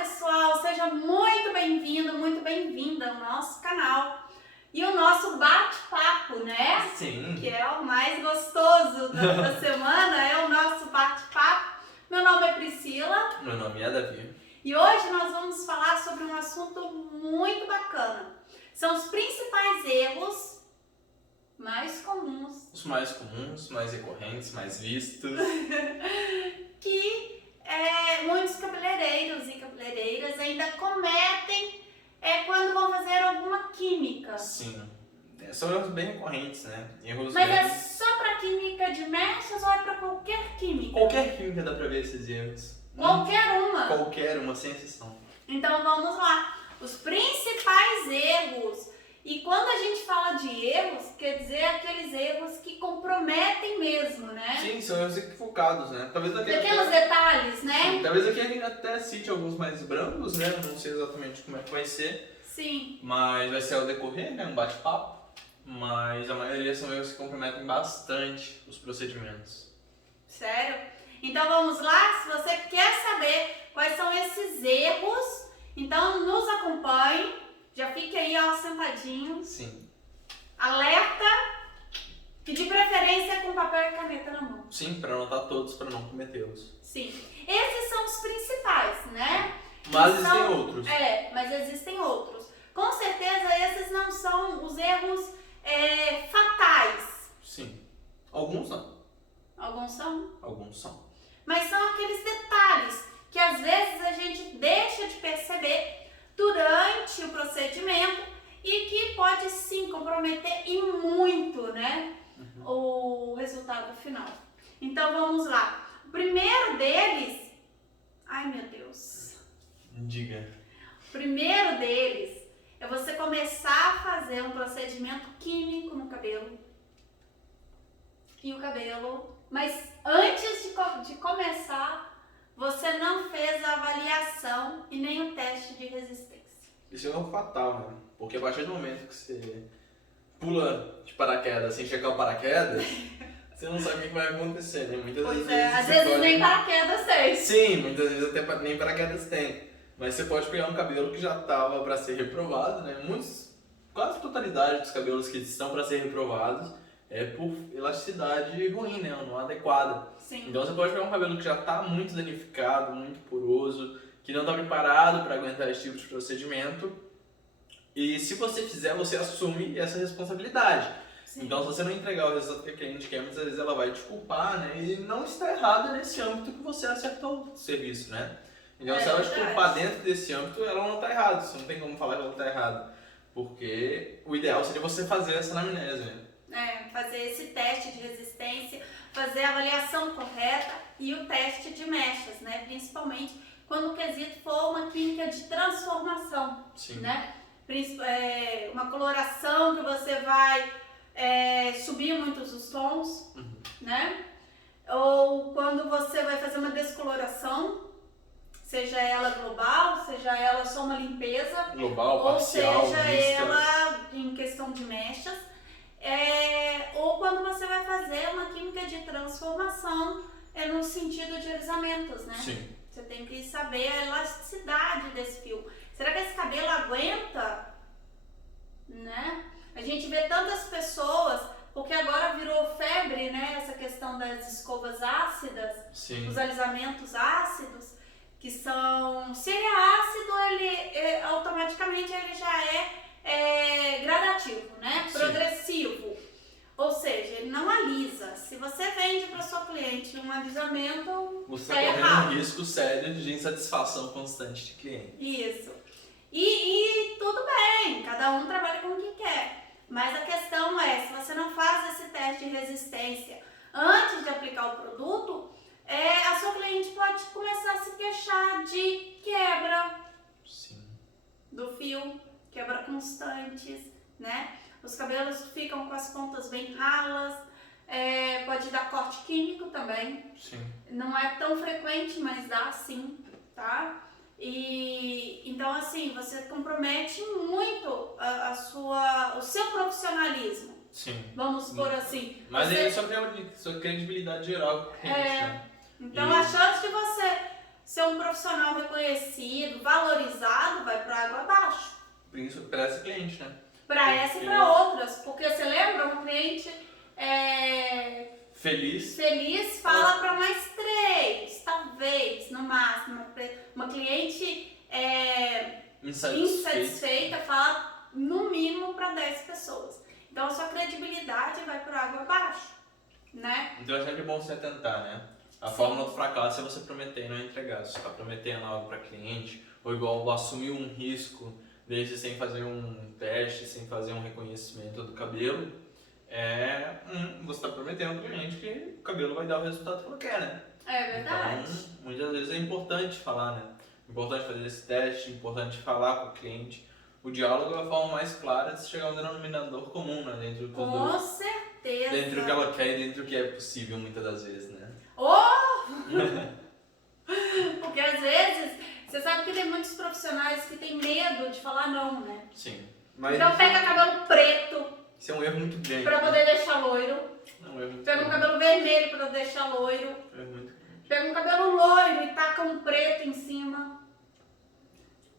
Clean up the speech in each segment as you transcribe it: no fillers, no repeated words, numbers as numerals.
pessoal, seja muito bem-vindo, muito bem-vinda ao nosso canal e o nosso bate-papo, né? Sim. Que é o mais gostoso da semana, é o nosso bate-papo. Meu nome é Priscila. Meu nome é Davi. E hoje nós vamos falar sobre um assunto muito bacana. São os principais erros mais comuns. Os mais comuns, mais recorrentes, mais vistos. Que muitos cabeleireiros e cabeleireiras ainda cometem quando vão fazer alguma química. Sim. São erros bem recorrentes, né? Erros Mas bem... é só para química de mechas ou é para qualquer química? Qualquer química dá pra ver esses erros. Qualquer uma. Qualquer uma, sem exceção. Então vamos lá. Os principais erros. E quando a gente fala de erros, quer dizer aqueles erros que comprometem mesmo, né? Sim, são erros equivocados, né? Talvez aqui Aqueles detalhes, né? Sim, talvez aqui a gente até cite alguns mais brancos, né? Não sei exatamente como é que vai ser. Sim. Mas vai ser ao decorrer, né? Um bate-papo. Mas a maioria são erros que comprometem bastante os procedimentos. Sério? Então vamos lá, se você quer saber quais são esses erros, então nos acompanhe, já fique aí ó, sentadinho, Sim. alerta e de preferência com papel e caneta na mão. Sim, para anotar todos, para não cometê-los. Sim, esses são os principais, né? Mas existem outros. Mas existem outros. Com certeza esses não são os erros fatais. Sim. Alguns não. Alguns são? Alguns são. Mas são aqueles detalhes que às vezes a gente deixa de perceber durante o procedimento e que pode sim comprometer e muito, né, o resultado final. Então vamos lá. O primeiro deles, ai meu Deus. Diga. O primeiro deles é você começar a fazer um procedimento químico no cabelo. E o cabelo, mas antes de começar, você não fez a avaliação e nem o teste de resistência. Isso é um erro fatal, né? Porque a partir do momento que você pula de paraquedas sem checar o paraquedas, você não sabe o que vai acontecer, né? Muitas Pois vezes às você vezes pode... nem paraquedas tem. Sim, muitas vezes até nem paraquedas tem. Mas você pode pegar um cabelo que já estava para ser reprovado, né? Quase a totalidade dos cabelos que estão para ser reprovados é por elasticidade ruim, né? Não adequada. Sim. Então você pode pegar um cabelo que já está muito danificado, muito poroso, que não está preparado para aguentar esse tipo de procedimento. E se você fizer, você assume essa responsabilidade. Sim. Então se você não entregar o resultado que a cliente quer, muitas vezes ela vai te culpar, né? E não está errada nesse âmbito que você acertou o serviço, né? Então se ela te culpar dentro desse âmbito, ela não está errada. Você não tem como falar que ela está errada. Porque o ideal seria você fazer essa anamnese, né? Fazer esse teste de resistência, fazer a avaliação correta e o teste de mechas, né? Principalmente quando o quesito for uma química de transformação. Sim. Né? Uma coloração que você vai subir muitos os tons, né? Ou quando você vai fazer uma descoloração, seja ela global, seja ela só uma limpeza, global, ou parcial, seja mista. ela em questão de mechas, ou quando você vai fazer uma química de transformação no sentido de alisamentos, né? Sim. Você tem que saber a elasticidade desse fio. Será que esse cabelo aguenta? Né? A gente vê tantas pessoas, porque agora virou febre, né? Essa questão das escovas ácidas, Sim. os alisamentos ácidos, que são... Se ele é ácido, ele automaticamente ele já é gradativo, né? Sim. Progressivo. Ou seja, ele não alisa. Se você vende para sua cliente um alisamento, você está está correndo errado. um risco sério de insatisfação constante de cliente. Isso. E tudo bem, cada um trabalha com o que quer. Mas a questão é, se você não faz esse teste de resistência antes de aplicar o produto, a sua cliente pode começar a se queixar de quebra. Sim. Do fio, quebra constantes, né? Os cabelos ficam com as pontas bem ralas, pode dar corte químico também. Sim. Não é tão frequente, mas dá sim, tá? E então assim, você compromete muito o seu profissionalismo. Sim. Vamos por assim. Mas você... aí sua credibilidade geral com o cliente, né? Então a chance de você ser um profissional reconhecido, valorizado, vai para água abaixo. Isso para essa cliente, né? Para essa e para outras. Porque você lembra, um cliente feliz fala para mais 3, talvez, no máximo. Uma cliente insatisfeita fala no mínimo para 10 pessoas. Então a sua credibilidade vai por água abaixo, né? Então é sempre bom se atentar, né? A fórmula do fracasso é você prometer e não entregar. Se você está prometendo algo para cliente, ou igual assumir um risco desse sem fazer um teste, sem fazer um reconhecimento do cabelo, você está prometendo ao cliente que o cabelo vai dar o resultado que ela quer, né? É verdade. Então, muitas vezes é importante falar, né? Importante fazer esse teste, importante falar com o cliente. O diálogo é a forma mais clara de chegar a um denominador comum, né? Dentro do Com certeza. Dentro do que ela quer e dentro do que é possível, muitas das vezes, né? Porque às vezes, você sabe que tem muitos profissionais que têm medo de falar não, né? Sim. Mas então pega cabelo preto. Isso é um erro muito grande. Pra poder deixar loiro. É um erro muito pega um grande. cabelo vermelho pra deixar loiro. É muito grande. Pega um cabelo loiro e taca um preto em cima.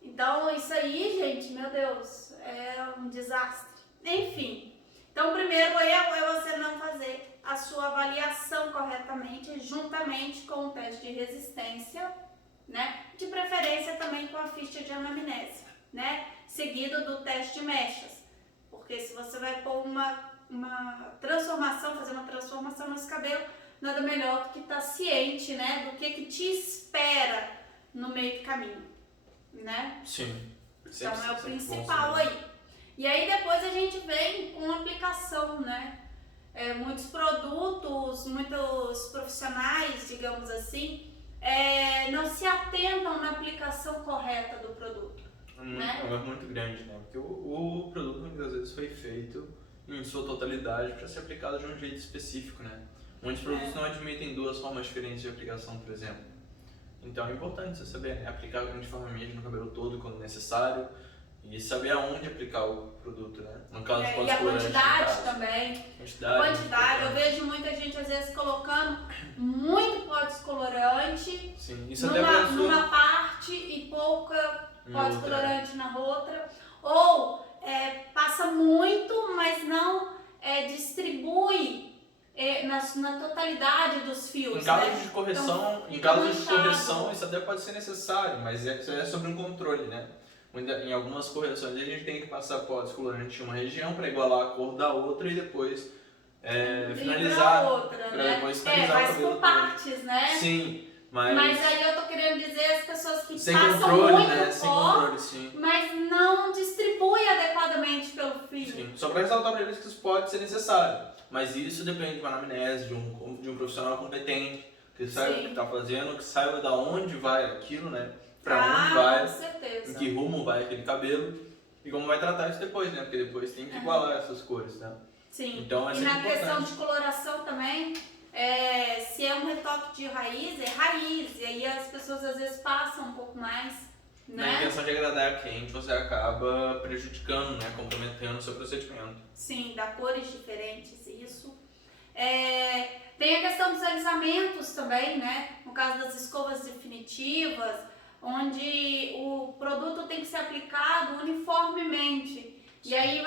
Então isso aí, gente, meu Deus, é um desastre. Enfim, então o primeiro erro é você não fazer a sua avaliação corretamente, juntamente com o teste de resistência, né? De preferência também com a ficha de anamnese, né? Seguido do teste de mechas. Porque se você vai pôr uma transformação, fazer uma transformação nesse cabelo, nada melhor do que estar ciente, né? Do que te espera no meio do caminho, né? Sim. Então é o principal aí. E aí depois a gente vem com aplicação, né? Muitos produtos, muitos profissionais, digamos assim, não se atentam na aplicação correta do produto. É um erro muito grande, né? Porque o produto muitas vezes foi feito em sua totalidade para ser aplicado de um jeito específico, né? Muitos produtos não admitem 2 formas diferentes de aplicação, por exemplo. Então é importante você saber, né? Aplicar de forma mesmo no cabelo todo quando necessário e saber aonde aplicar o produto, né? No caso E a quantidade também. Quantidade. Eu vejo muita gente às vezes colocando muito pó descolorante numa parte e pouca pó descolorante na outra. Ou passa muito, mas não distribui na totalidade dos fios. Em casos de correção, então, isso até pode ser necessário, mas isso é sobre um controle, né? Em algumas correções a gente tem que passar pó descolorante em uma região para igualar a cor da outra e depois finalizar. Depois finalizar mas por partes, né? Sim, mas aí eu tô querendo dizer as pessoas que sem passam controle, muito né? pó, Sem controle, sim. mas não distribui adequadamente pelo fio. Sim. Só para ressaltar para eles que isso pode ser necessário, mas isso depende de uma anamnese, de um profissional competente, que saiba o que está fazendo, que saiba de onde vai aquilo, né? Para onde vai, com certeza. em que rumo vai aquele cabelo e como vai tratar isso depois, né? Porque depois tem que igualar essas cores, né? Sim. Então, e na questão de coloração também, se é um retoque de raiz, é raiz. E aí as pessoas às vezes passam um pouco mais, né? Na intenção de agradar a cliente, você acaba prejudicando, né? Comprometendo o seu procedimento. Sim, dá cores diferentes, isso. Tem a questão dos alisamentos também, né? No caso das escovas definitivas, onde o produto tem que ser aplicado uniformemente. E aí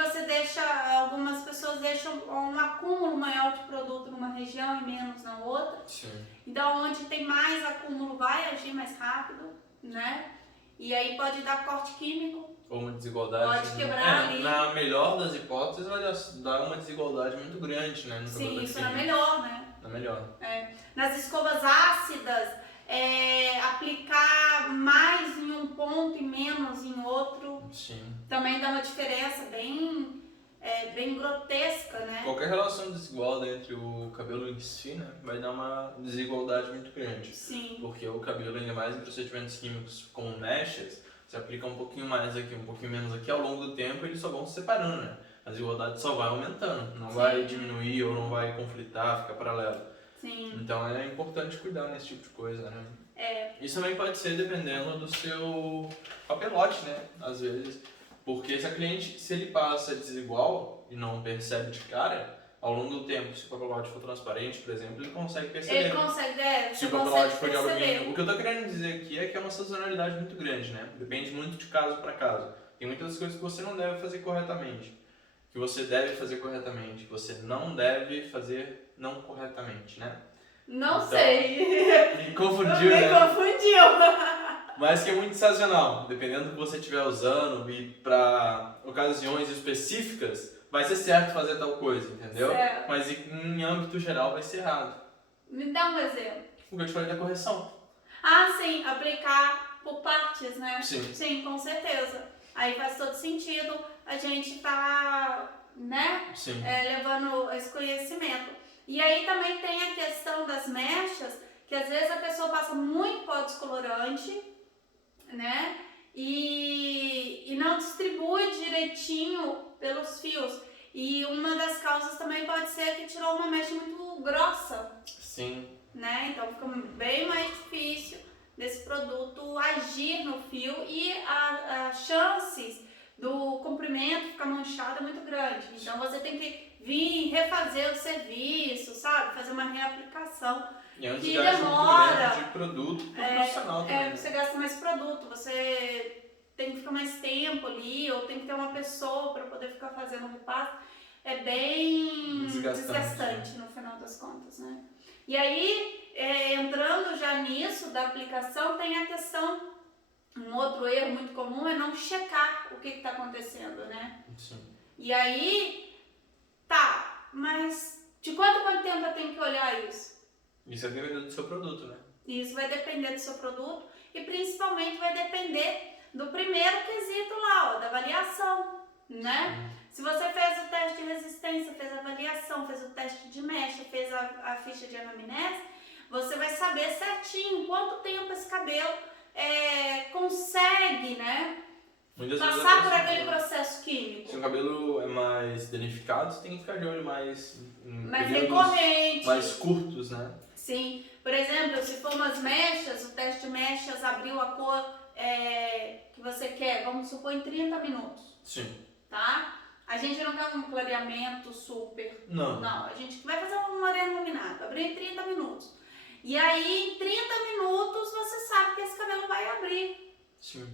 algumas pessoas deixam um acúmulo maior de produto numa região e menos na outra. Sim. Então, onde tem mais acúmulo vai agir mais rápido, né? E aí pode dar corte químico. Ou uma desigualdade. Pode quebrar ali. Na melhor das hipóteses, vai dar uma desigualdade muito grande, né? Sim, isso é na melhor, né? Na melhor. Nas escovas ácidas, aplicar mais em um ponto e menos em outro. Sim. Também dá uma diferença bem grotesca, né? Qualquer relação desigual entre o cabelo em si, né, vai dar uma desigualdade muito grande. Sim. Porque o cabelo, ainda mais em procedimentos químicos como mechas, você aplica um pouquinho mais aqui, um pouquinho menos aqui, ao longo do tempo eles só vão se separando, né? A desigualdade só vai aumentando, não vai diminuir ou não vai conflitar, ficar paralelo. Sim. Então é importante cuidar nesse tipo de coisa, né? Isso também pode ser dependendo do seu papelote, né? Às vezes. Porque se ele passa desigual e não percebe de cara, ao longo do tempo, se o papelote for transparente, por exemplo, ele consegue perceber. Ele consegue, Se o papelote for de alumínio. O que eu tô querendo dizer aqui é que é uma sazonalidade muito grande, né? Depende muito de caso para caso. Tem muitas coisas que você não deve fazer corretamente, que você deve fazer corretamente, que você não deve fazer não corretamente, né? Não Então, sei. Me confundiu, Me né? confundiu. Mas que é muito sazonal, dependendo do que você estiver usando e para ocasiões específicas, vai ser certo fazer tal coisa, entendeu? Certo. Mas em âmbito geral vai ser errado. Me dá um exemplo. O que eu te falei da correção. Ah, sim, aplicar por partes, né? Sim. Sim, com certeza. Aí faz todo sentido a gente tá, né, Sim. levando esse conhecimento. E aí também tem a questão das mechas, que às vezes a pessoa passa muito pó descolorante, né, e não distribui direitinho pelos fios. E uma das causas também pode ser que tirou uma mecha muito grossa. Sim. Né? Então fica bem mais difícil desse produto agir no fio e as chances do comprimento ficar manchado é muito grande. Então você tem que vir refazer o serviço, sabe? Fazer uma reaplicação. E antes que gasta demora, muito grande de produto pro profissional também. você gasta mais produto, você tem que ficar mais tempo ali, ou tem que ter uma pessoa para poder ficar fazendo o repasse. É bem desgastante no final das contas, né? E aí, entrando já nisso da aplicação, tem a questão, um outro erro muito comum é não checar o que está acontecendo, né? Sim. E aí, tá, mas de quanto tempo eu tenho que olhar isso? Isso vai depender do seu produto, né? Isso vai depender do seu produto e principalmente vai depender do primeiro quesito lá, ó, da avaliação, né? Sim. Se você fez o teste de resistência, fez a avaliação, fez o teste de mecha, fez a ficha de anamnese, você vai saber certinho quanto tempo esse cabelo consegue, né, passar por aquele processo químico. Se o cabelo é mais danificado, você tem que ficar de olho mais recorrente, mais curtos, né? Sim. Por exemplo, se for umas mechas, o teste de mechas abriu a cor que você quer, vamos supor, em 30 minutos. Sim. Tá? A gente não quer um clareamento super. Não. A gente vai fazer um moreno iluminado, abrir em 30 minutos. E aí, em 30 minutos, você sabe que esse cabelo vai abrir. Sim.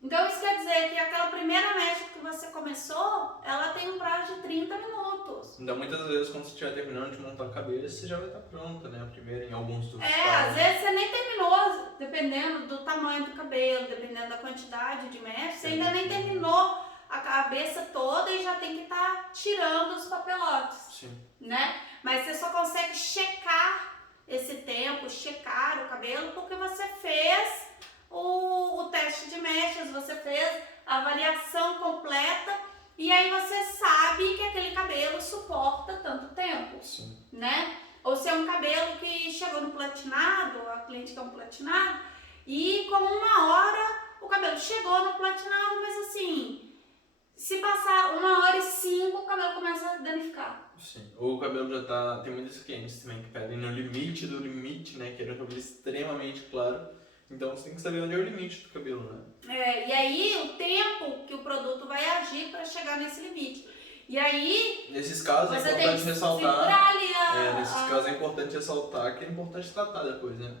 Então, isso quer dizer que aquela primeira mecha que você começou, ela tem um prazo de 30 minutos. Então, muitas vezes, quando você estiver terminando de montar a cabeça, você já vai estar pronta, né? A primeira, em alguns dos casos. Às vezes você nem terminou, dependendo do tamanho do cabelo, dependendo da quantidade de mecha, você ainda nem terminou a cabeça toda e já tem que estar tirando os papelotes. Sim. Né? Mas você só consegue checar esse tempo, checar o cabelo, porque você fez o teste de mechas, você fez a avaliação completa e aí você sabe que aquele cabelo suporta tanto tempo. Sim. Né? Ou se é um cabelo que chegou no platinado, a cliente quer um platinado, e com 1 hora o cabelo chegou no platinado, mas assim, se passar 1h05, o cabelo começa a danificar. Sim. Ou o cabelo já tá... Tem muitos clientes também que pedem no limite do limite, né? Que é um cabelo extremamente claro. Então você tem que saber onde é o limite do cabelo, né? E aí o tempo que o produto vai agir para chegar nesse limite. E aí, nesses casos é importante ressaltar. Nesses casos é importante ressaltar que é importante tratar depois, né?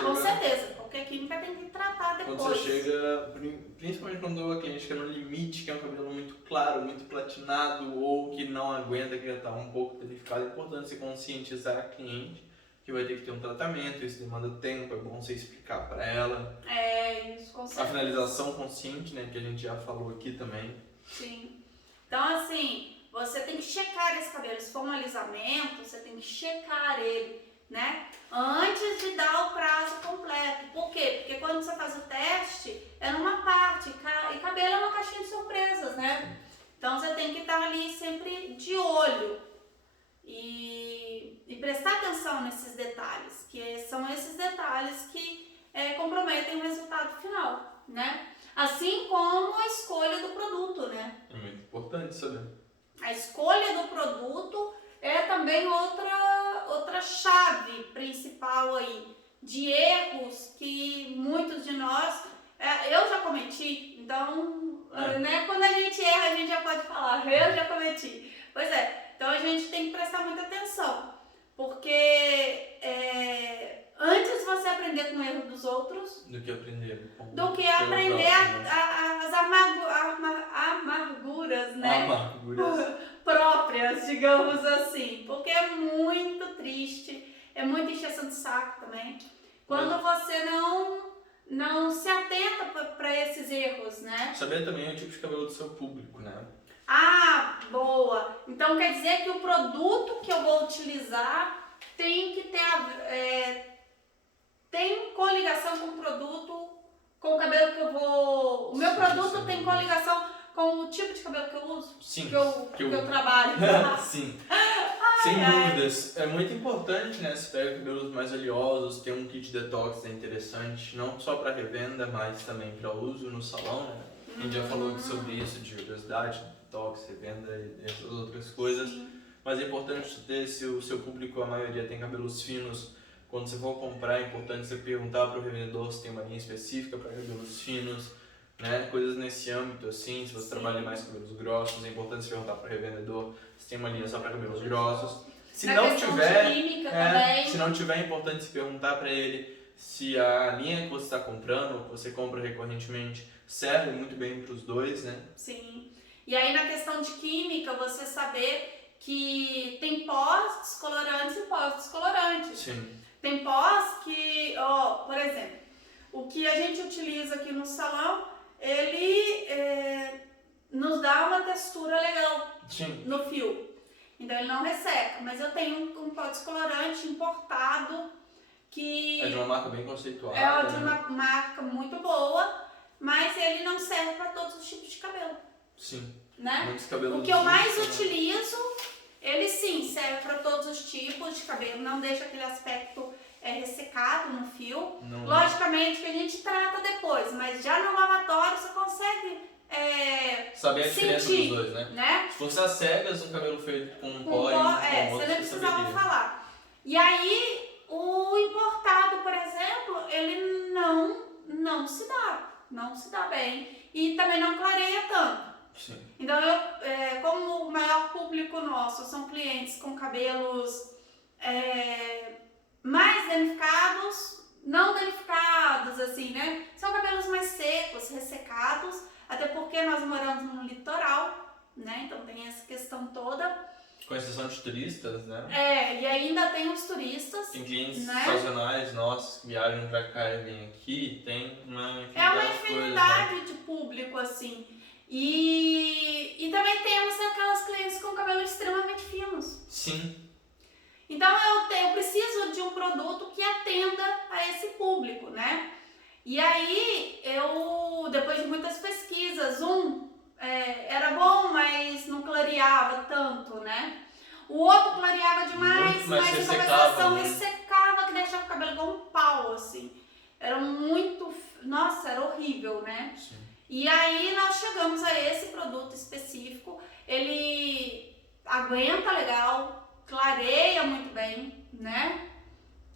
Com certeza. Qualquer química tem que tratar depois. Quando você chega, principalmente quando a cliente quer no limite, que é um cabelo muito claro, muito platinado, ou que não aguenta, que já está um pouco danificado, é importante você conscientizar a cliente que vai ter que ter um tratamento, isso demanda tempo, é bom você explicar para ela. Isso, com certeza. A finalização consciente, né, que a gente já falou aqui também. Sim. Então, assim, você tem que checar esse cabelo. Se for um alisamento, você tem que checar ele, né? Antes de dar o prazo completo. Por quê? Porque quando você faz o teste, é numa parte. E cabelo é uma caixinha de surpresas, né? Então, você tem que estar ali sempre de olho. E prestar atenção nesses detalhes. Que são esses detalhes que comprometem o resultado final, né? Assim como a escolha do produto, né? É muito importante saber. A escolha do produto é também outra chave principal aí de erros que muitos de nós, eu já cometi, então, né, quando a gente erra, a gente já pode falar, eu já cometi. Pois é, Então a gente tem que prestar muita atenção, porque antes você aprender com o erro dos outros Do que aprender as amarguras, né? Amarguras. Próprias, digamos assim, porque é muito triste, é muita encheção de saco também, quando você não se atenta para esses erros, né? Saber também o tipo de cabelo do seu público, né? Ah, boa! Então quer dizer que o produto que eu vou utilizar tem que ter tem coligação com o produto, com o cabelo que eu vou... O meu produto tem coligação com o tipo de cabelo que eu uso? Sim. Que eu trabalho. Sim. Sem dúvidas. É muito importante, né? Se pega cabelos mais oleosos, ter um kit detox é interessante, não só para revenda, mas também para uso no salão, né? A gente já falou sobre isso, de oleosidade, detox, revenda e essas outras coisas. Sim. Mas é importante ter, se o seu público, a maioria, tem cabelos finos, quando você for comprar, é importante você perguntar para o revendedor se tem uma linha específica para cabelos finos, né? Coisas nesse âmbito, assim, se você trabalha mais com cabelos grossos, é importante você perguntar para o revendedor se tem uma linha só para cabelos grossos. Se não tiver, se não tiver, é importante se perguntar para ele se a linha que você está comprando, ou que você compra recorrentemente, serve muito bem para os dois, né? Sim. E aí na questão de química, você saber que tem pós-descolorantes e pós-descolorantes. Sim. Tem pós que, por exemplo, o que a gente utiliza aqui no salão, ele nos dá uma textura legal. Sim. No fio. Então ele não resseca, mas eu tenho um pó descolorante importado que... É de uma marca bem conceituada. É de uma marca muito boa, mas ele não serve para todos os tipos de cabelo. Sim. Né? Muitos cabelos. O que eu mais utilizo, ele sim serve para todos os tipos de cabelo, não deixa aquele aspecto ressecado no fio. Não. Logicamente que a gente trata depois, mas já no lavatório você consegue saber a diferença sentir, dos dois, né? Se fosse às cegas, um cabelo feito com um pó e com outro, você não precisava falar. E aí, o importado, por exemplo, ele não se dá bem e também não clareia tanto. Sim. Então, como o maior público nosso são clientes com cabelos mais danificados, não danificados, assim, né? São cabelos mais secos, ressecados, até porque nós moramos no litoral, né? Então tem essa questão toda. Com exceção de turistas, né? E ainda tem os turistas. Tem clientes sazonais nossos que viajam pra cá e vêm aqui, tem uma infinidade de público, assim. E também temos aquelas clientes com cabelo extremamente finos. Sim. Então eu preciso de um produto que atenda a esse público, né? E aí depois de muitas pesquisas, era bom, mas não clareava tanto, né? O outro clareava demais, mas em compensação ressecava, que deixava o cabelo igual um pau, assim. Era muito... Nossa, era horrível, né? Sim. E aí nós chegamos a esse produto específico. Ele aguenta legal, clareia muito bem, né?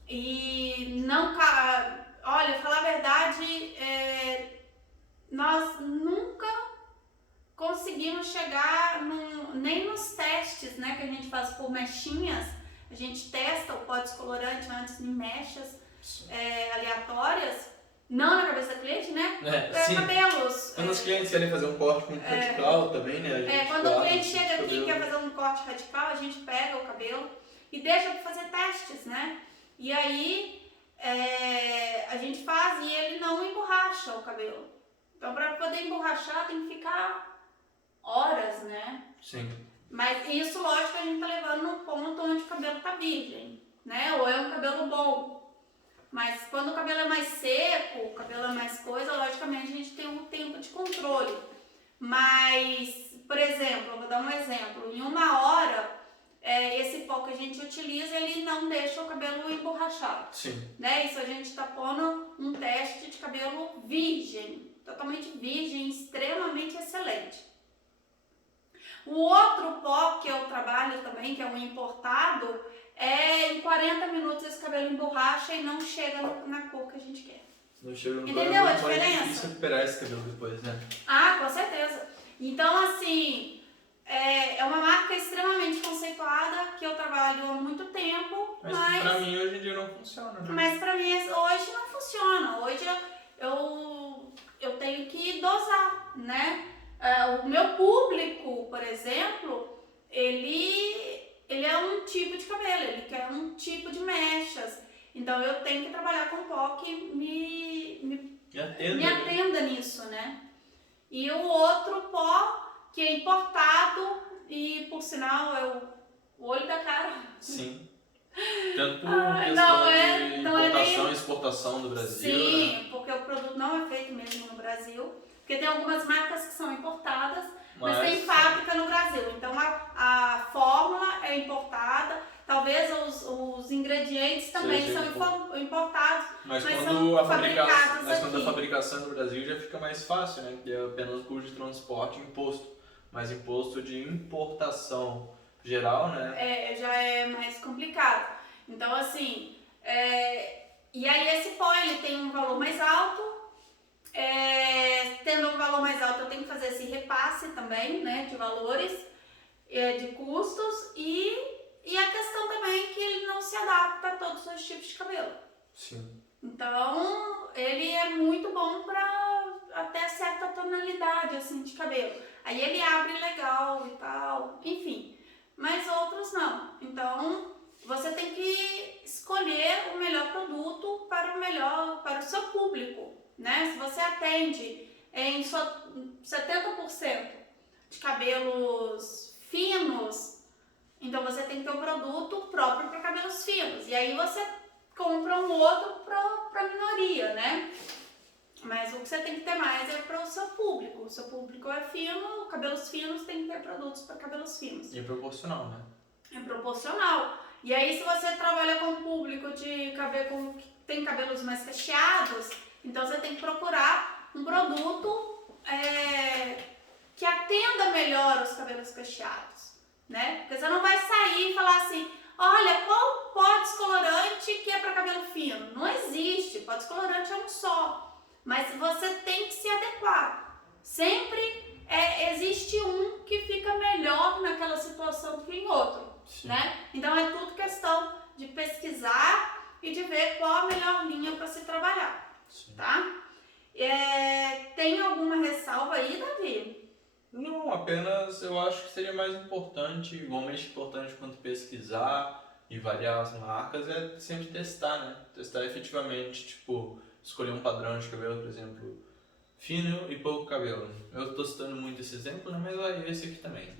E não... Olha, falar a verdade, nós nunca conseguimos chegar nem nos testes, né, que a gente faz por mechinhas. A gente testa o pó descolorante antes em mechas aleatórias, não na cabeça da cliente, né? Cabelos. Quando os clientes querem fazer um corte muito radical também, né? Quando o cliente chega aqui e quer fazer um corte radical, a gente pega o cabelo e deixa para fazer testes, né? E aí a gente faz e ele não emborracha o cabelo. Então, para poder emborrachar, tem que ficar horas, né? Sim. Mas isso, lógico, a gente tá levando num ponto onde o cabelo tá virgem, né? Ou é um cabelo bom. Mas quando o cabelo é mais seco, o cabelo é mais coisa, logicamente a gente tem um tempo de controle. Mas, por exemplo, eu vou dar um exemplo. Em 1 hora, esse pó que a gente utiliza, ele não deixa o cabelo emborrachado. Sim. Né? Isso a gente tá pondo um teste de cabelo virgem. Totalmente virgem, extremamente excelente. O outro pó que eu trabalho também, que é um importado, em 40 minutos esse cabelo emborracha e não chega na cor que a gente quer. Não chega no Entendeu a diferença? É difícil recuperar esse cabelo depois, né? Ah, com certeza. Então, assim, é uma marca extremamente conceituada, que eu trabalho há muito tempo, Mas pra mim hoje em dia não funciona, né? mas pra mim hoje não funciona. Hoje eu tenho que dosar, né? O meu público, por exemplo, ele é um tipo de cabelo, ele quer um tipo de mechas. Então eu tenho que trabalhar com pó que me atenda nisso, né? E o outro pó que é importado e, por sinal, é o olho da cara. Sim. Tanto por questão de importação e exportação do Brasil. Sim, né? porque o produto não é feito mesmo no Brasil. Porque tem algumas marcas que são importadas, mas tem fábrica no Brasil. Então a fórmula é importada, talvez os ingredientes também são importados, mas são quando a fabricados fabricação no Brasil já fica mais fácil, né? Porque é apenas custo de transporte e imposto. Mas imposto de importação geral, né? Já é mais complicado. Então, assim, e aí esse pó ele tem um valor mais alto. Tendo um valor mais alto, eu tenho que fazer esse repasse também, né, de valores, de custos e a questão também que ele não se adapta a todos os tipos de cabelo. Sim. Então, ele é muito bom para até certa tonalidade assim de cabelo. Aí ele abre legal e tal, enfim. Mas outros não. Então, você tem que escolher o melhor produto para o seu público, né? Se você atende em 70% de cabelos finos, então você tem que ter um produto próprio para cabelos finos. E aí você compra um outro para a minoria, né? Mas o que você tem que ter mais é para o seu público. O seu público é fino, cabelos finos tem que ter produtos para cabelos finos. E é proporcional, né? É proporcional. E aí, se você trabalha com um público que tem cabelos mais cacheados, então você tem que procurar um produto que atenda melhor os cabelos cacheados, né? Porque você não vai sair e falar assim, olha, qual pó descolorante que é para cabelo fino? Não existe, pó descolorante é um só. Mas você tem que se adequar. Sempre existe um que fica melhor naquela situação que em outro, né? Então é tudo questão de pesquisar e de ver qual a melhor linha para se trabalhar, tá? Tem alguma ressalva aí, Davi? Não, apenas eu acho que seria mais importante, igualmente importante quanto pesquisar e variar as marcas, é sempre testar, né? Testar efetivamente, tipo, escolher um padrão de cabelo, por exemplo, fino e pouco cabelo. Eu tô citando muito esse exemplo, né? Mas vai esse aqui também.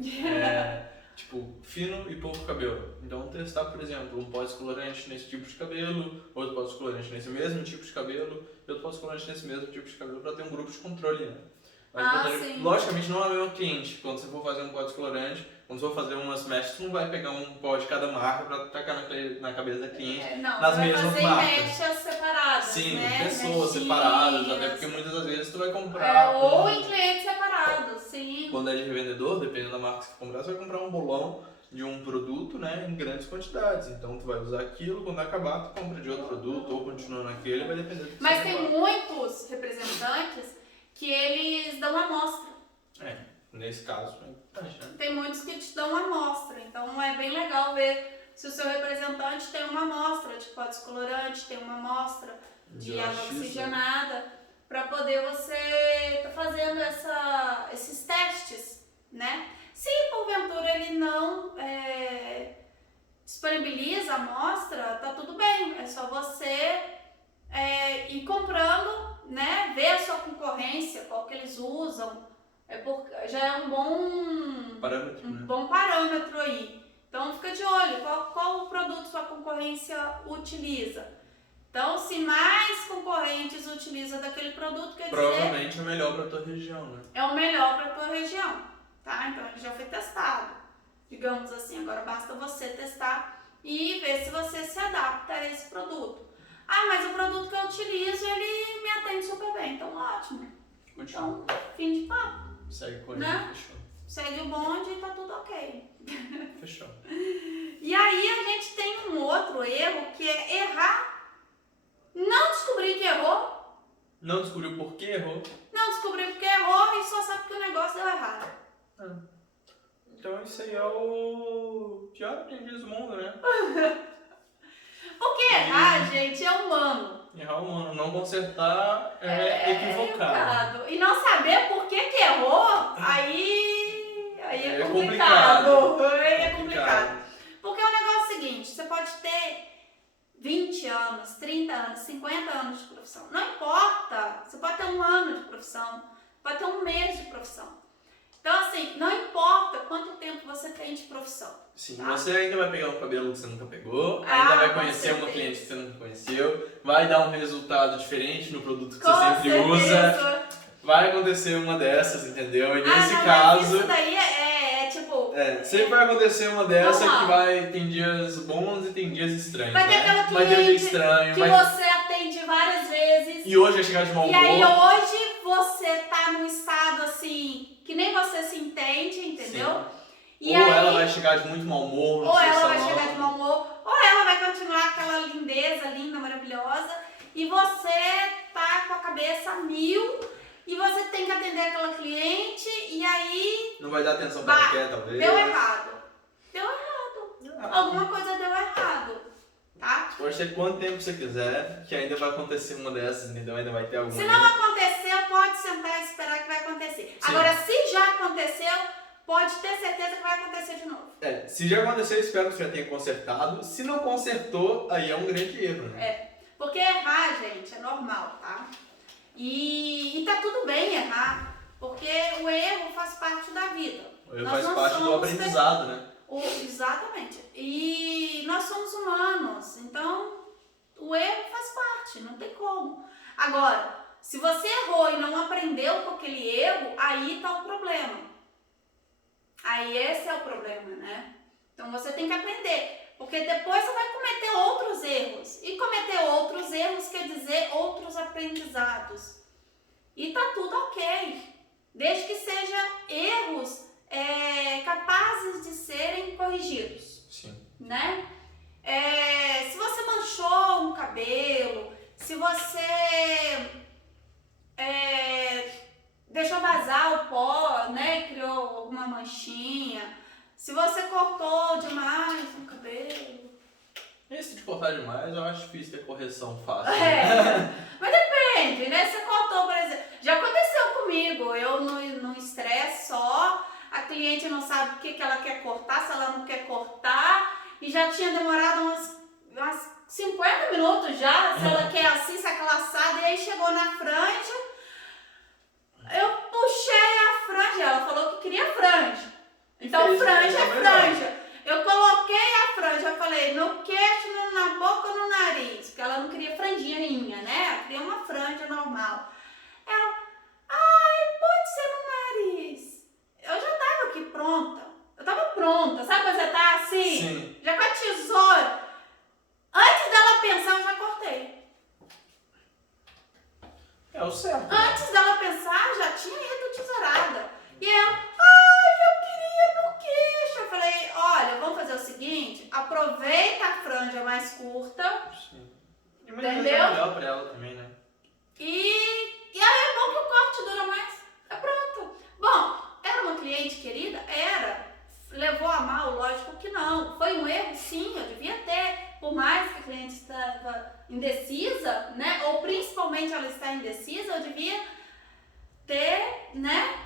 Tipo, fino e pouco cabelo. Então, testar, por exemplo, um pó descolorante nesse tipo de cabelo, outro pó descolorante nesse mesmo tipo de cabelo, e outro pó descolorante nesse mesmo tipo de cabelo, para ter um grupo de controle, né? Mas, logicamente, não é o mesmo cliente. Quando você for fazer um pó descolorante, quando você for fazer umas mechas, você não vai pegar um pó de cada marca para tacar na cabeça da cliente nas mesmas marcas. Mechas separadas, sim, né? pessoas separadas, até porque muitas das vezes tu vai comprar... ou em clientes separados, sim. Quando é de revendedor, dependendo da marca que você comprar, você vai comprar um bolão de um produto, né, em grandes quantidades. Então tu vai usar aquilo, quando acabar tu compra de outro produto ou continua naquele, vai depender do que Mas você tem comprar. muitos representantes que eles dão amostra. Nesse caso é importante, né? Tem muitos que te dão amostra, então é bem legal ver se o seu representante tem uma amostra de pó descolorante, tem uma amostra de água oxigenada, para poder você estar fazendo esses testes, né? Se porventura ele não disponibiliza a amostra, tá tudo bem, é só você ir comprando, né? Ver a sua concorrência, qual que eles usam, já é um bom parâmetro aí. Então fica de olho, qual o produto sua concorrência utiliza. Então, se mais concorrentes utilizam daquele produto, quer dizer... Provavelmente é o melhor para a tua região, né? É o melhor para a tua região, tá? Então, ele já foi testado, digamos assim. Agora, basta você testar e ver se você se adapta a esse produto. Ah, mas o produto que eu utilizo, ele me atende super bem. Então, ótimo. Continua. Então, fim de papo. Segue com ele, né? fechou. Segue o bonde e tá tudo ok. Fechou. E aí, a gente tem um outro erro, que é errar. Não descobrir que errou. Não descobriu por que errou. Não descobriu porque errou e só sabe que o negócio deu errado. Então isso aí é o pior aprendiz do mundo, né? Porque errar, gente, é humano. Errar humano, não consertar é equivocado. E não saber por que errou, aí é complicado. complicado. Aí é complicado. Porque o negócio é o seguinte, você pode ter 20 anos, 30 anos, 50 anos de profissão. Não importa. Você pode ter 1 ano de profissão, pode ter 1 mês de profissão. Então, assim, não importa quanto tempo você tem de profissão. Sim, tá? você ainda vai pegar um cabelo que você nunca pegou, ainda vai conhecer uma cliente que você nunca conheceu, vai dar um resultado diferente no produto que você sempre usa. Vai acontecer uma dessas, entendeu? E nesse caso... Isso daí tipo... sempre vai acontecer uma dessa normal. que tem dias bons e tem dias estranhos, Vai ter aquela vai ter um dia estranho, que você atende várias vezes. E hoje vai chegar de mau humor. E aí hoje você tá num estado assim, que nem você se entende, entendeu? Sim. E ou aí, ela vai chegar de muito mau humor. Ou ela vai chegar de mau humor, ou ela vai continuar aquela lindeza, linda, maravilhosa, e você tá com a cabeça a 1000, e você tem que atender aquela cliente, e aí... Não vai dar atenção pra ela quer, talvez. Deu errado. Alguma coisa deu errado, tá? Pode ter quanto tempo você quiser, que ainda vai acontecer uma dessas, entendeu? Ainda vai ter alguma. Se não aconteceu, pode sentar e esperar que vai acontecer. Sim. Agora, se já aconteceu, pode ter certeza que vai acontecer de novo. Se já aconteceu, espero que você já tenha consertado. Se não consertou, aí é um grande erro, né? Porque errar, gente, é normal, tá? E tá tudo bem errar, porque o erro faz parte da vida. O erro faz parte do aprendizado, né? Exatamente. E nós somos humanos, então o erro faz parte, não tem como. Agora, se você errou e não aprendeu com aquele erro, aí tá o problema. Aí esse é o problema, né? Então você tem que aprender, porque depois você vai cometer outros erros. E cometer outros erros quer dizer outros aprendizados. E tá tudo ok, desde que sejam erros capazes de serem corrigidos. Sim. Né? Se você manchou um cabelo, se você deixou vazar o pó, né? Criou alguma manchinha, se você cortou demais um cabelo. Esse de cortar demais, eu acho difícil ter correção fácil. Mas depende, né? Você cortou, por exemplo, já aconteceu comigo, eu no estresse só, a cliente não sabe o que ela quer cortar, se ela não quer cortar, e já tinha demorado umas 50 minutos já, se ela quer assim, se aquela assada, e aí chegou na franja, eu puxei a franja, ela falou que queria franja, então franja é franja. Eu coloquei a franja, eu falei, no queixo, na boca ou no nariz, porque ela não queria franjinha, né? Ela queria uma franja normal. Ela, pode ser no nariz. Eu já tava aqui pronta. Eu tava pronta. Sabe quando você tá assim? Sim. Já com a tesoura. Antes dela pensar, eu já cortei. É o certo. Antes dela pensar, já tinha ido tesourada. E ela, eu queria no queixo. Eu falei, olha, vamos fazer o seguinte, aproveita a franja mais curta. Sim. E entendeu? melhor pra ela também, né? E aí é bom que o corte dura mais. É pronto. Bom, era uma cliente querida? Era. Levou a mal? Lógico que não. Foi um erro? Sim, eu devia ter. Por mais que a cliente estava indecisa, né? Ou principalmente ela está indecisa, eu devia ter, né?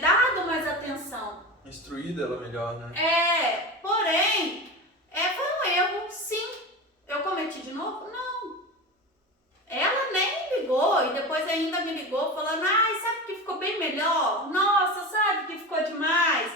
Dado mais atenção. Instruída ela melhor, né? Porém, foi um erro, sim. Eu cometi de novo? Não. Ela nem me ligou e depois ainda me ligou falando, sabe que ficou bem melhor? Nossa, sabe que ficou demais?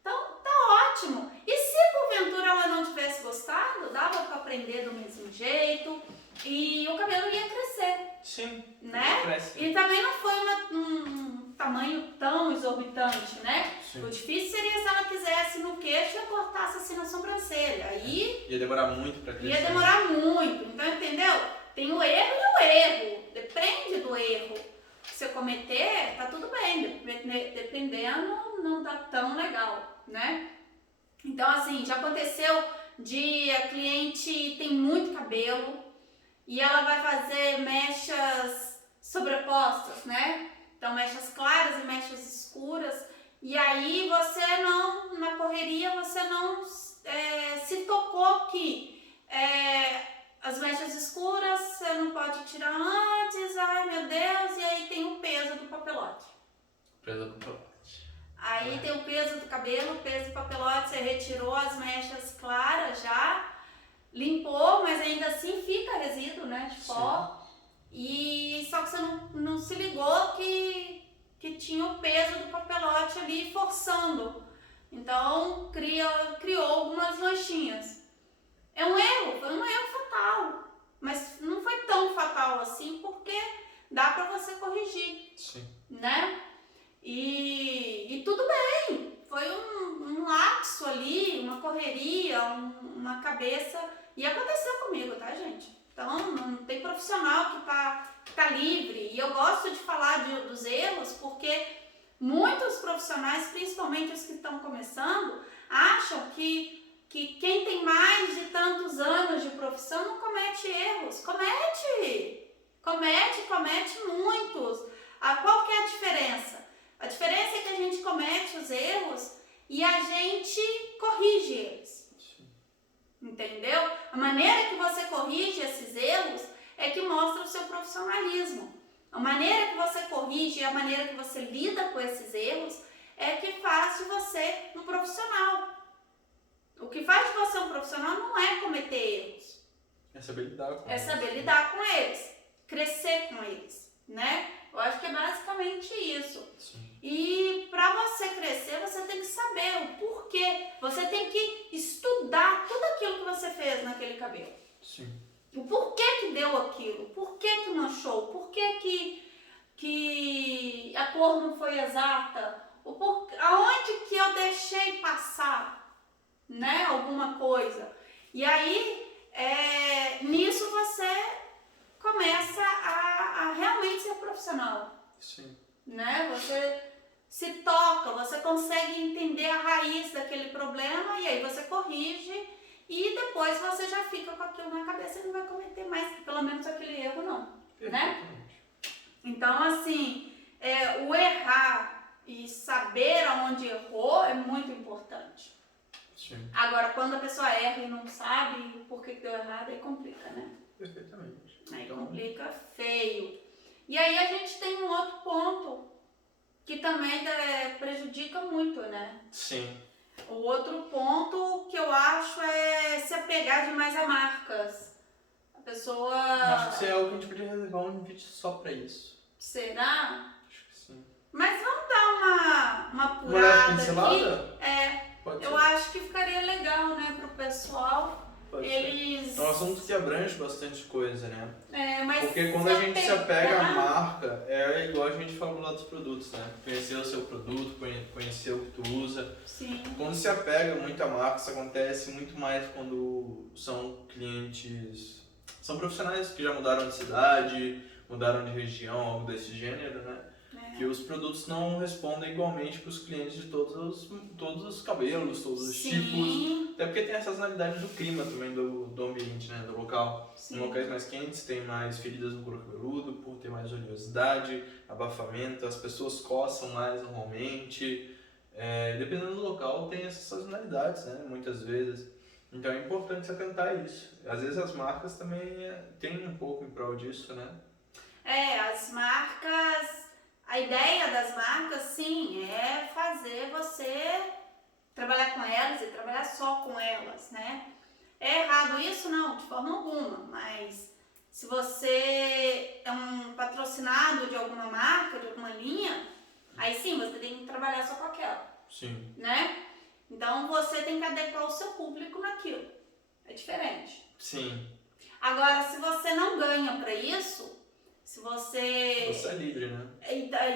Então, tá ótimo. E se porventura ela não tivesse gostado, dava pra aprender do mesmo jeito e o cabelo ia crescer. Sim. Né? Cresce. E também não foi um tamanho tão exorbitante, né? Sim. O difícil seria se ela quisesse no queixo e cortasse assim na sobrancelha. Aí ia demorar muito pra crescer. Ia demorar muito. Então, entendeu? Tem o erro e o erro. Depende do erro que você cometer, tá tudo bem. Dependendo, não tá tão legal, né? Então, assim, já aconteceu de a cliente tem muito cabelo e ela vai fazer mechas sobrepostas, né? Então, mechas claras e mechas escuras. E aí você não, na correria, você não se tocou que as mechas escuras você não pode tirar antes, ai meu Deus, e aí tem o peso do papelote. Peso do papelote. Aí tem o peso do cabelo, o peso do papelote, você retirou as mechas claras já, limpou, mas ainda assim fica resíduo, né, de pó. E só que você não se ligou que tinha o peso do papelote ali forçando. Então criou algumas manchinhas. É um erro, foi um erro fatal. Mas não foi tão fatal assim porque dá pra você corrigir. Sim. Né? E tudo bem. Foi um lapso ali, uma correria, uma cabeça. E aconteceu comigo, tá, gente? Então não tem profissional que tá livre. E eu gosto de falar dos erros porque muitos profissionais, principalmente os que estão começando, acham que quem tem mais de tantos anos de profissão não comete erros. Comete muitos. Qual que é a diferença? A diferença é que a gente comete os erros e a gente corrige eles. Entendeu? A maneira que você corrige esses erros é que mostra o seu profissionalismo. A maneira que você corrige e a maneira que você lida com esses erros é que faz de você um profissional. O que faz de você um profissional não é cometer erros. É saber lidar com eles. É saber lidar com eles, crescer com eles, né? Eu acho que é basicamente isso. Sim. E para você crescer, você tem que saber o porquê. Você tem que estudar tudo aquilo que você fez naquele cabelo. Sim. O porquê que deu aquilo, o porquê que manchou, o porquê que a cor não foi exata, aonde que eu deixei passar, né, alguma coisa. E aí, nisso você começa a realmente ser profissional. Sim. Né? Você se toca, você consegue entender a raiz daquele problema e aí você corrige e depois você já fica com aquilo na cabeça e não vai cometer mais, pelo menos aquele erro não, né? Então, assim, o errar e saber aonde errou é muito importante. Sim. Agora, quando a pessoa erra e não sabe por que deu errado, aí complica, né? Perfeitamente. Aí complica feio. E aí a gente tem um outro ponto que também prejudica muito, né? Sim. O outro ponto que eu acho é se apegar demais a marcas. A pessoa... Acho que isso é algo que a gente podia reservar um vídeo só pra isso. Será? Acho que sim. Mas vamos dar uma Uma apurada pincelada? aqui. Pode Eu ser. acho que ficaria legal, né, pro pessoal. Pode Eles... ser. É um assunto que abrange bastante coisa, né? Mas porque quando a gente se apega à marca, é igual a gente falou lá dos produtos, né? Conhecer o seu produto, conhecer o que tu usa. Sim. Quando se apega muito à marca, isso acontece muito mais quando são clientes, são profissionais que já mudaram de cidade, mudaram de região, algo desse gênero, né? Que os produtos não respondem igualmente para os clientes de todos os cabelos, todos os tipos. Até porque tem a sazonalidade do clima também, do ambiente, né, do local. Sim. Em locais mais quentes tem mais feridas no couro cabeludo, por ter mais oleosidade, abafamento, as pessoas coçam mais normalmente. Dependendo do local tem essas sazonalidades, né, muitas vezes. Então é importante se atentar a isso. Às vezes as marcas também têm um pouco em prol disso, né? As marcas... A ideia das marcas, sim, é fazer você trabalhar com elas e trabalhar só com elas, né? É errado isso? Não, de forma alguma, mas se você é um patrocinado de alguma marca, de alguma linha, aí sim, você tem que trabalhar só com aquela. Sim. Né? Então você tem que adequar o seu público naquilo. É diferente. Sim. Agora, se você não ganha pra isso, se você... Você é livre, né?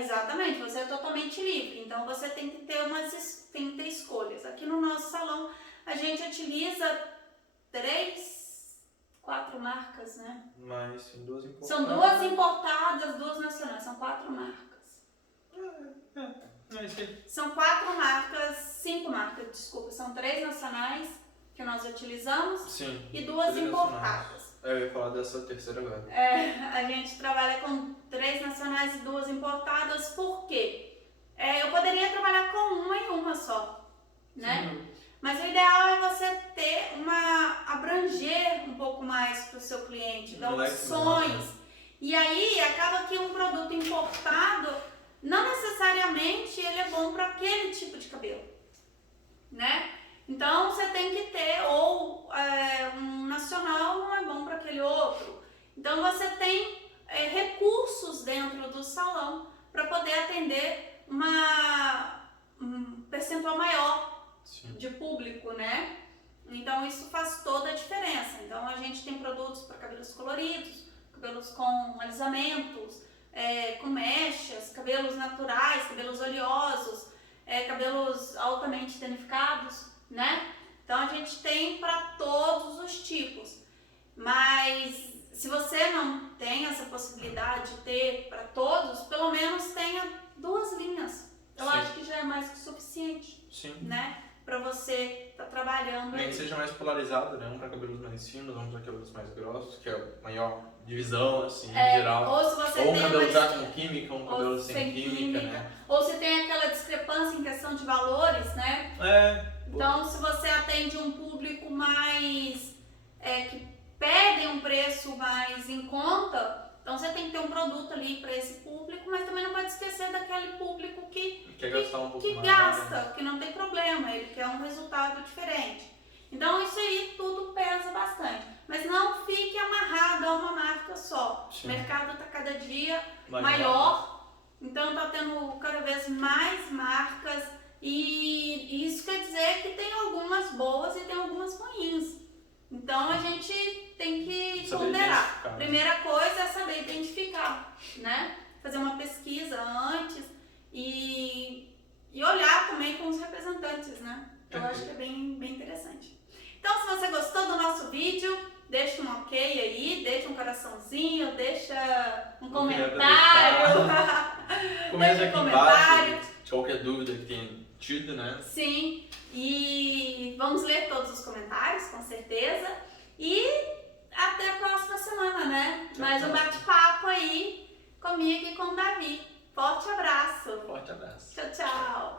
Exatamente, você é totalmente livre. Então você tem que ter escolhas. Aqui no nosso salão a gente utiliza 4 marcas, né? Mas sim, 2 importadas. São 2 importadas, 2 nacionais. São 4 marcas. São 4 marcas, 5 marcas, desculpa. São 3 nacionais que nós utilizamos. Sim, e 2 importadas. Eu ia falar dessa terceira agora. A gente trabalha com 3 nacionais e 2 importadas, por quê? eu poderia trabalhar com uma e uma só, né? Sim. Mas o ideal é você ter abranger um pouco mais para o seu cliente, dar opções. E aí acaba que um produto importado, não necessariamente ele é bom para aquele tipo de cabelo, né? Então você tem que ter, ou um nacional não é bom para aquele outro. Então você tem recursos dentro do salão para poder atender um percentual maior de público, né? Então isso faz toda a diferença. Então a gente tem produtos para cabelos coloridos, cabelos com alisamentos, com mechas, cabelos naturais, cabelos oleosos, cabelos altamente danificados, né? Então a gente tem para todos os tipos. Mas se você não tem essa possibilidade de ter para todos, pelo menos tenha 2 linhas. Eu acho que já é mais que suficiente, né? Para você estar trabalhando. Nem que seja mais polarizado, né? Um para cabelos mais finos, um para cabelos mais grossos, que é a maior divisão, assim, em geral. Ou se você ou tem um cabelo já com química, um cabelo sem química, né? Ou se tem aquela discrepância em questão de valores, né? Então, se você atende um público mais que pedem um preço mais em conta, então você tem que ter um produto ali para esse público, mas também não pode esquecer daquele público que gastar um pouco mais, gasta, que não tem problema, ele quer um resultado diferente. Então isso aí tudo pesa bastante, mas não fique amarrado a uma marca só. O mercado está cada dia maior, então está tendo cada vez mais marcas e isso quer dizer que tem algumas boas e tem algumas ruins. Então a gente tem que ponderar. Primeira coisa é saber identificar, né? Fazer uma pesquisa antes e olhar também com os representantes, né? Eu acho que é bem interessante. Então, se você gostou do nosso vídeo, deixa um ok aí, deixa um coraçãozinho, deixa um comentário. Comenta aqui embaixo de qualquer dúvida que tenha tido, né? Sim, e vamos ler todos os comentários, com certeza. E até a próxima semana, né? Mais um bate-papo aí comigo e com o Davi. Forte abraço. Forte abraço. Tchau, tchau.